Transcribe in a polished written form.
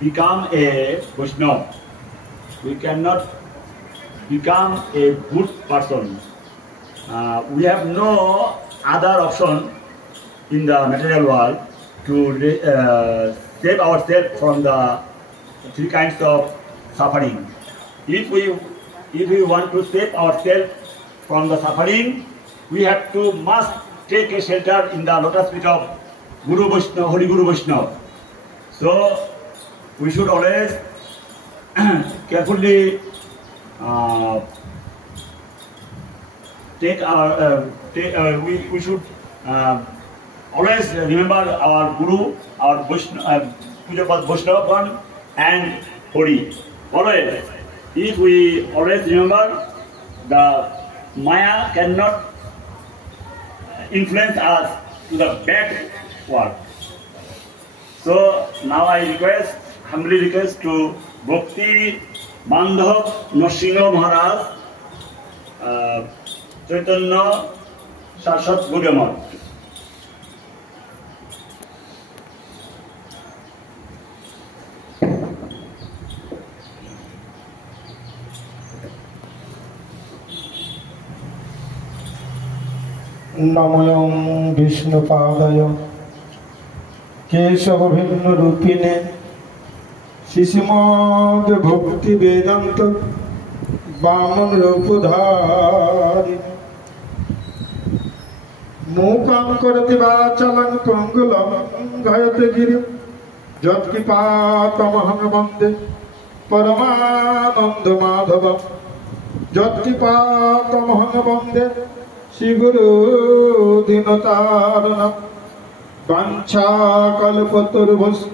become a Vaishnava. We cannot become a good person. We have no other option in the material world to save ourselves from the three kinds of suffering. If we want to save ourselves from the suffering, we have to must take a shelter in the lotus feet of Guru Vaishnava, Holy Guru Vaishnava. So we should always carefully we should always remember our Guru, our Vaishnava and Hori. Always, if we always remember, the Maya cannot influence us to the bad world. So now I humbly request to Bhakti Bandhav Narsingha Maharaj, Chaitanya Shashat Guryamat. NaMo विष्णुपादाय केशवभिन्नरूपिणे शिशिमद भक्ति वेदांत वामन रूपधारी मूकां करति वाचालं पंगुलं गायते गिरिं यत्कृपातमहं वन्दे परमानंद माधव यत्कृपातमहं वन्दे श्री गुरु दीनतारणं वाञ्छाकल्पतरुभ्यश्च